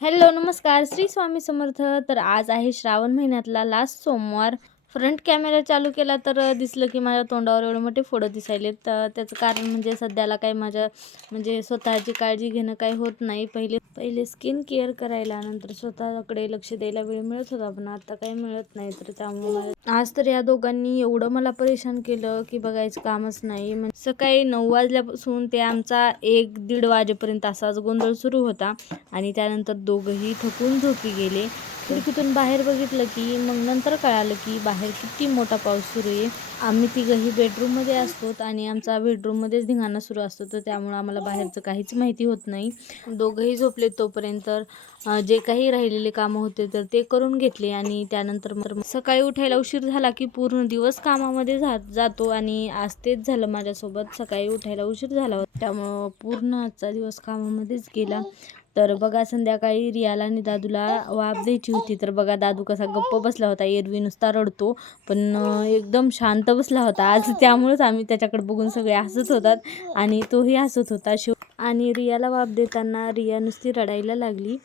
Hello, नमस्कार. श्री स्वामी समर्थ. तर आज आहे श्रावण महिन्यातला लास्ट सोमवार. फ्रंट कॅमेरा चालू केला तर दिसलं की माझ्या तोंडावर एवढे मोठे फोडं दिसायलेत. तर त्याचं कारण म्हणजे सध्याला काही माझ्या म्हणजे स्वतःची काळजी घेणं काही होत नाही. पहिले पहिले स्किन केअर करायला, नंतर स्वतःकडे लक्ष द्यायला वेळ मिळत होता, पण आता काही मिळत नाही. तर त्यामुळे आज तर या दोघांनी एवढं मला परेशान केलं की बघायचं कामच नाही. म्हणजे सकाळी 9 वाजल्यापासून ते आमचा 1-1:30 वाजेपर्यंत असाच गोंधळ सुरू होता आणि त्यानंतर दोघंही थकून झोपी गेले. खिडकीतून बाहेर बघितलं की मग नंतर कळालं की बाहेर किती मोठा पाऊस सुरू आहे. आम्ही तिघंही बेडरूममध्ये असतो आणि आमचा बेडरूममध्येच धिंगाणा सुरू असतो, तर त्यामुळे आम्हाला बाहेरचं काहीच माहिती होत नाही. दोघंही झोपले तोपर्यंत जे काही राहिलेले कामं होते तर ते करून घेतले आणि त्यानंतर मग सकाळी उठायला उशीर झाला की पूर्ण दिवस कामामध्ये जातो आणि आज तेच झालं माझ्यासोबत. सकाळी उठायला उशीर झाला होता, त्यामुळं पूर्ण आजचा दिवस कामामध्येच गेला. तर बघा, संध्याकाळी रियाला आणि दादूला वाफ द्यायची होती. तर बघा, दादू कसा गप्प बसला होता. एरवी नुसता रडतो, पण एकदम शांत बसला होता आज. त्यामुळेच आम्ही त्याच्याकडे बघून सगळे हसत होतात आणि तोही हसत होता. आणि रियाला वाफ देताना रिया नुसती रडायला लागली.